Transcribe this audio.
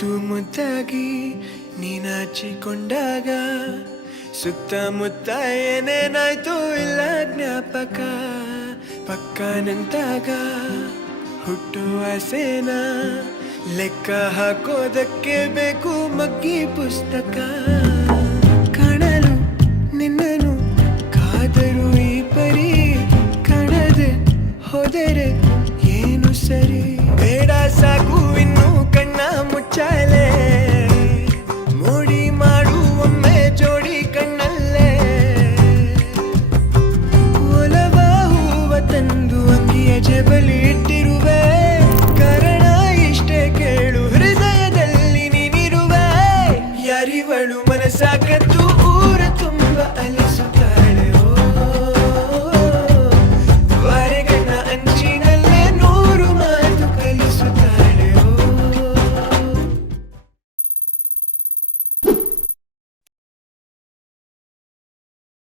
ಮುತ್ತು ಮುದ್ದಾಗಿ ನೀನಾಚಿಕೊಂಡಾಗ ಸುತ್ತಮುತ್ತ ಏನೇನಾಯ್ತು ಇಲ್ಲ ಜ್ಞಾಪಕ ಪಕ್ಕ ನಿಂತಾಗ ಹುಟ್ಟು ಆಸೆನ ಲೆಕ್ಕ ಹಾಕೋದಕ್ಕೆ ಬೇಕು ಮಗ್ಗಿ ಪುಸ್ತಕ ಕಾಣಲು ನಿನ್ನನು ಕಾದರು ಈ ಪರಿ ಕಾಣದೆ ಹೋದರೆ ಏನು ಸರಿ ಬೇಡ ಸಾಕು ಇನ್ನು ಕಣ್ಣ ಮುಚ್ಚಾಲೆ ಮೋಡಿ ಮಾಡು ಒಮ್ಮೆ ಜೋಡಿ ಕಣ್ಣಲ್ಲೇ ಒಲವ ಹೂವ ತಂದು ಅಂಗಿಯ ಜಬಲಿ ಇಟ್ಟಿರುವೆ ಕಾರಣ ಇಷ್ಟೇ ಕೇಳು ಹೃದಯದಲ್ಲಿ ನೀನಿರುವೆ ಯಾರಿವಳು ಮನಸಾಕತ್ತು